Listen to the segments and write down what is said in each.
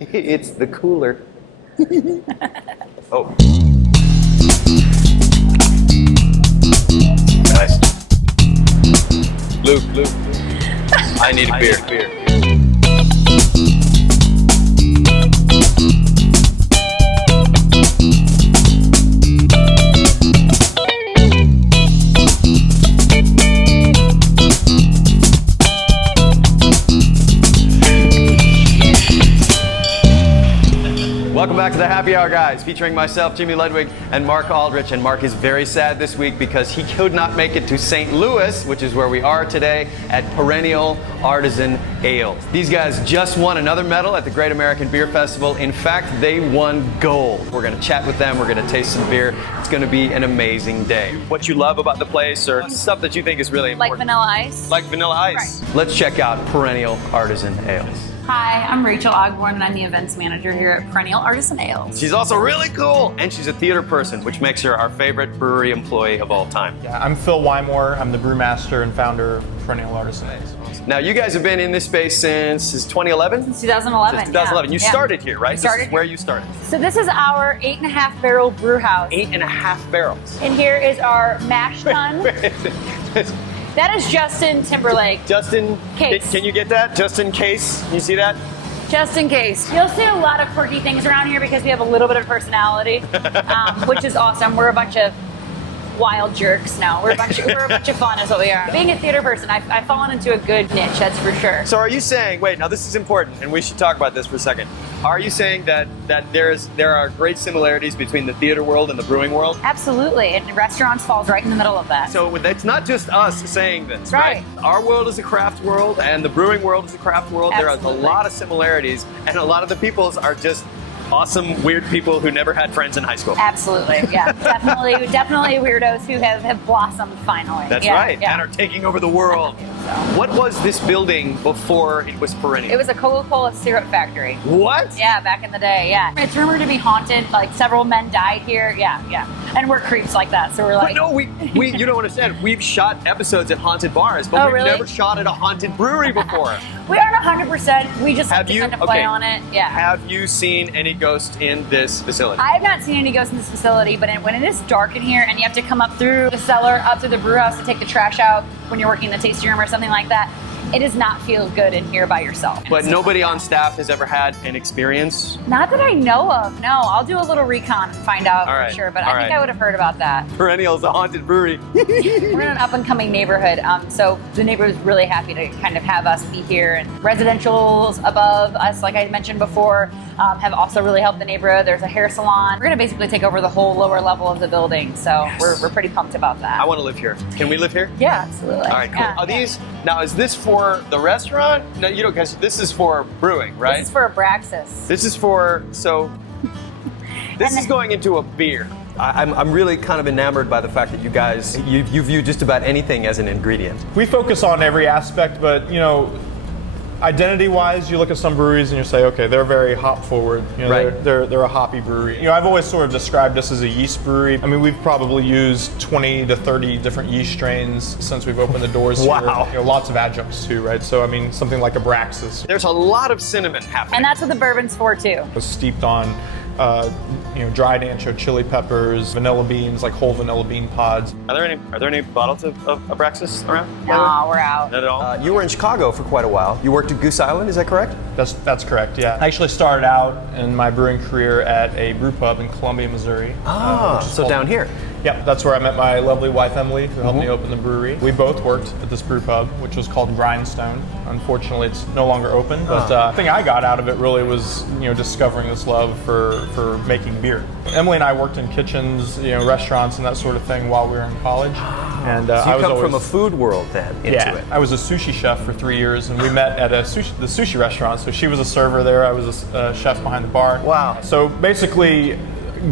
It's the cooler. Oh. Nice. Luke. I need a beer. Welcome back to the Happy Hour, guys, featuring myself, Jimmy Ludwig, and Mark Aldrich. And Mark is very sad this week because he could not make it to St. Louis, which is where we are today, at Perennial Artisan Ale. These guys just won another medal at the Great American Beer Festival. In fact, they won gold. We're going to chat with them. We're going to taste some beer. It's going to be an amazing day. What you love about the place, or stuff that you think is really important? Like vanilla ice. Like vanilla ice. Right. Let's check out Perennial Artisan Ales. Hi, I'm Rachel Ogborn, and I'm the events manager here at Perennial Artisan Ales. She's also really cool, and she's a theater person, which makes her our favorite brewery employee of all time. Yeah, I'm Phil Wymore. I'm the brewmaster and founder of Perennial Artisan Ales. Now, you guys have been in this space since 2011? Since 2011. Since 2011. Yeah. You started here, right? Started this is where you started. So this is our 8.5 barrel brew house. 8.5 barrels. And here is our mash tun. That is Justin Timberlake. Justin, Case. Can you get that? Just in case. You see that? Just in case. You'll see a lot of quirky things around here because we have a little bit of personality, which is awesome. We're a bunch of wild jerks now. We're a bunch of fun is what we are. Being a theater person, I've fallen into a good niche, that's for sure. So are you saying, wait, now this is important, and we should talk about this for a second. Are you saying that there are great similarities between the theater world and the brewing world? Absolutely, and restaurants falls right in the middle of that. So it's not just us saying this, right? Our world is a craft world, and the brewing world is a craft world. Absolutely. There are a lot of similarities, and a lot of the peoples are just awesome, weird people who never had friends in high school. Absolutely, yeah. definitely weirdos who have blossomed finally. That's yeah, right, yeah. and are taking over the world. What was this building before it was Perennial? It was a Coca-Cola syrup factory. What? Yeah, back in the day, yeah. It's rumored to be haunted, like several men died here, yeah. And we're creeps like that, so we're like... But no, we you don't understand, we've shot episodes at haunted bars, but we've really? never shot at a haunted brewery before. We aren't 100%, we just like to kind of play on it, yeah. Have you seen any ghosts in this facility? I have not seen any ghosts in this facility, but when it is dark in here and you have to come up through the cellar, up to the brew house to take the trash out when you're working in the tasting room or something like that, it does not feel good in here by yourself. But nobody on staff has ever had an experience? Not that I know of, no. I'll do a little recon and find out for sure, but I think I would have heard about that. Perennial is a haunted brewery. We're in an up-and-coming neighborhood, so the neighborhood is really happy to kind of have us be here. And residentials above us, like I mentioned before, have also really helped the neighborhood. There's a hair salon. We're going to basically take over the whole lower level of the building, so we're pretty pumped about that. I want to live here. Can we live here? Yeah, absolutely. All right, cool. Yeah, Are these, now is this for the restaurant? No, you don't, because this is for brewing, right? This is for ABRAXAS. This is for, this is going into a beer. I'm really kind of enamored by the fact that you guys, you view just about anything as an ingredient. We focus on every aspect, but identity-wise, you look at some breweries and you say, okay, they're very hop-forward. Right. They're a hoppy brewery. I've always sort of described us as a yeast brewery. I mean, we've probably used 20 to 30 different yeast strains since we've opened the doors Wow. here. Lots of adjuncts too, right? So, I mean, something like ABRAXAS. There's a lot of cinnamon happening. And that's what the bourbon's for, too. It was steeped on dried ancho chili peppers, vanilla beans, like whole vanilla bean pods. Are there any bottles of ABRAXAS around? No, we're out. Not at all? You were in Chicago for quite a while. You worked at Goose Island, is that correct? That's correct, yeah. I actually started out in my brewing career at a brew pub in Columbia, Missouri. So down here. Yep, that's where I met my lovely wife, Emily, who helped me open the brewery. We both worked at this brew pub, which was called Grindstone. Unfortunately, it's no longer open, but the thing I got out of it really was, discovering this love for making beer. Emily and I worked in kitchens, restaurants and that sort of thing while we were in college. And So you I was come always, from a food world then into it. I was a sushi chef for 3 years, and we met at the sushi restaurant. So she was a server there, I was a chef behind the bar. Wow. So basically,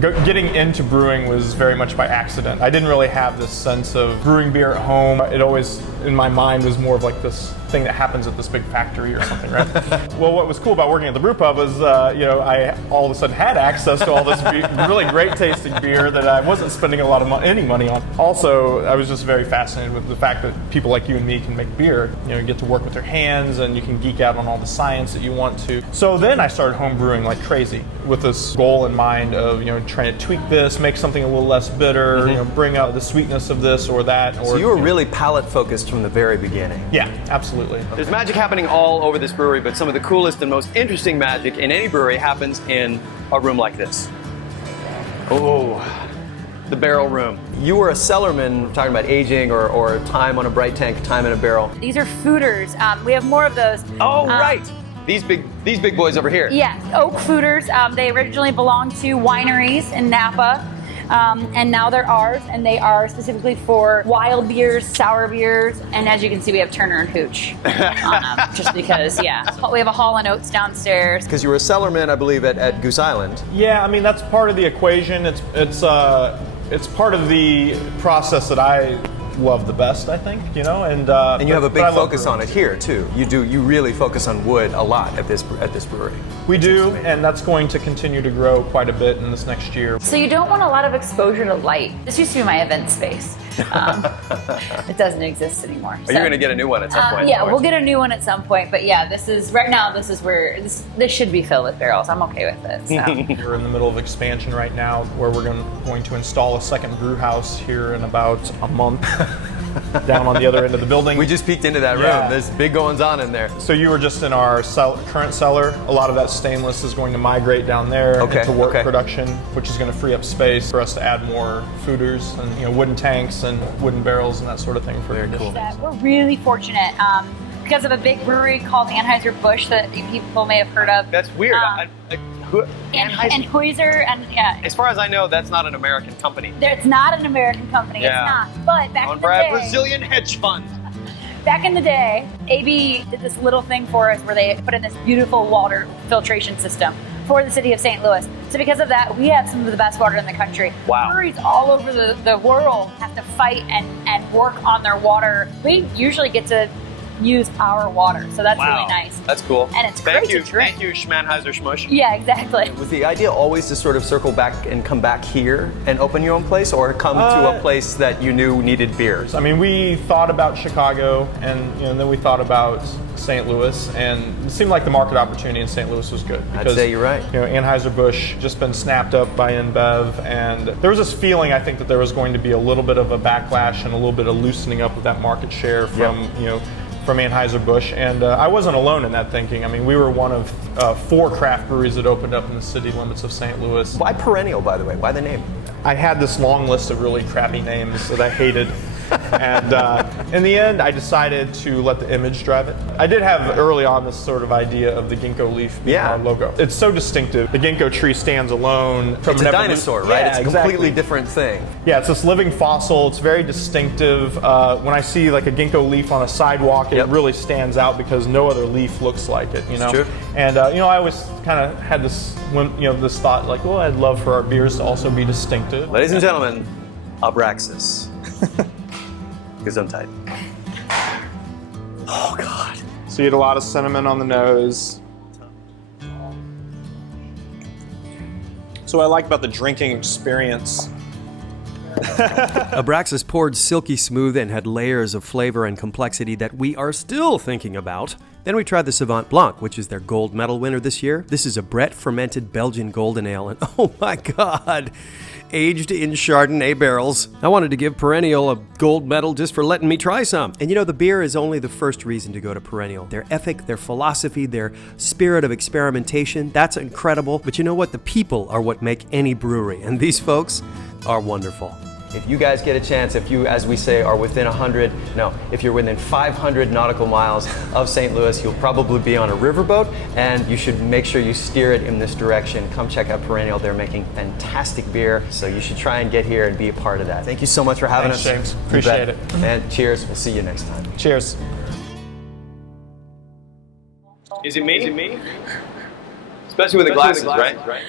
getting into brewing was very much by accident. I didn't really have this sense of brewing beer at home. It always, in my mind, was more of like this thing that happens at this big factory or something, right? Well, what was cool about working at the brew pub was, I all of a sudden had access to all this really great tasting beer that I wasn't spending a lot of any money on. Also, I was just very fascinated with the fact that people like you and me can make beer. You get to work with your hands and you can geek out on all the science that you want to. So then I started home brewing like crazy with this goal in mind of, trying to tweak this, make something a little less bitter, bring out the sweetness of this or that. So you were really palate focused from the very beginning. Yeah, absolutely. There's magic happening all over this brewery, but some of the coolest and most interesting magic in any brewery happens in a room like this. Oh, the barrel room. You were a cellarman, talking about aging or time on a bright tank, time in a barrel. These are fooders. We have more of those. Oh, right. These big boys over here. Yes, oak fooders. They originally belonged to wineries in Napa. And now they're ours, and they are specifically for wild beers, sour beers, and as you can see, we have Turner and Hooch on them, just because, we have a Hall & Oates downstairs. Because you were a cellarman, I believe, at Goose Island. Yeah, I mean, that's part of the equation. It's part of the process that I love the best, I think, and you have a big focus on it here too. You really focus on wood a lot at this brewery. We do, and that's going to continue to grow quite a bit in this next year. So you don't want a lot of exposure to light. This used to be my event space. It doesn't exist anymore. You're going to get a new one at some point. Yeah, we'll get a new one at some point. But yeah, this is where this should be filled with barrels. I'm okay with it. So. We're in the middle of expansion right now, where we're going to install a second brew house here in about a month. Down on the other end of the building. We just peeked into that room. There's big goings on in there. So you were just in our current cellar. A lot of that stainless is going to migrate down there into work production, which is going to free up space for us to add more fooders and wooden tanks and wooden barrels and that sort of thing. Very cool. We're really fortunate because of a big brewery called Anheuser-Busch that people may have heard of. That's weird. Anheuser, and as far as I know, that's not an American company. It's not an American company. It's not. But back in the day, Brazilian hedge fund. Back in the day, AB did this little thing for us where they put in this beautiful water filtration system for the city of St. Louis. So because of that, we have some of the best water in the country. Wow. Breweries all over the world have to fight and work on their water. We usually get to use our water, so that's really nice. That's cool. And it's great to drink. Thank you, Schmanheiser Schmush. Yeah, exactly. Was the idea always to sort of circle back and come back here and open your own place, or come to a place that you knew needed beers? I mean, we thought about Chicago, and then we thought about St. Louis, and it seemed like the market opportunity in St. Louis was good. Because, I'd say you're right. Anheuser-Busch just been snapped up by InBev, and there was this feeling, I think, that there was going to be a little bit of a backlash and a little bit of loosening up of that market share from from Anheuser-Busch, and I wasn't alone in that thinking. I mean, we were one of 4 craft breweries that opened up in the city limits of St. Louis. Why Perennial, by the way? Why the name? I had this long list of really crappy names that I hated. And in the end, I decided to let the image drive it. I did have early on this sort of idea of the ginkgo leaf being our logo. It's so distinctive. The ginkgo tree stands alone. It's a dinosaur, right? It's a completely different thing. Yeah, it's this living fossil. It's very distinctive. When I see like a ginkgo leaf on a sidewalk, it really stands out because no other leaf looks like it. It's true. And I always kind of had this, this thought like, well, I'd love for our beers to also be distinctive. Ladies and gentlemen, ABRAXAS. Gesundheit. Oh, God. So you had a lot of cinnamon on the nose. So what I like about the drinking experience. ABRAXAS poured silky smooth and had layers of flavor and complexity that we are still thinking about. Then we tried the Savant Blanc, which is their gold medal winner this year. This is a Brett fermented Belgian golden ale, and oh my God, aged in Chardonnay barrels. I wanted to give Perennial a gold medal just for letting me try some. And the beer is only the first reason to go to Perennial. Their ethic, their philosophy, their spirit of experimentation, that's incredible. But you know what? The people are what make any brewery, and these folks are wonderful. If you guys get a chance, if you, as we say, are within if you're within 500 nautical miles of St. Louis, you'll probably be on a riverboat, and you should make sure you steer it in this direction. Come check out Perennial. They're making fantastic beer, so you should try and get here and be a part of that. Thank you so much for having us. Thanks, James. Appreciate it. And cheers. We'll see you next time. Cheers. Is it me? Especially with the glasses, right?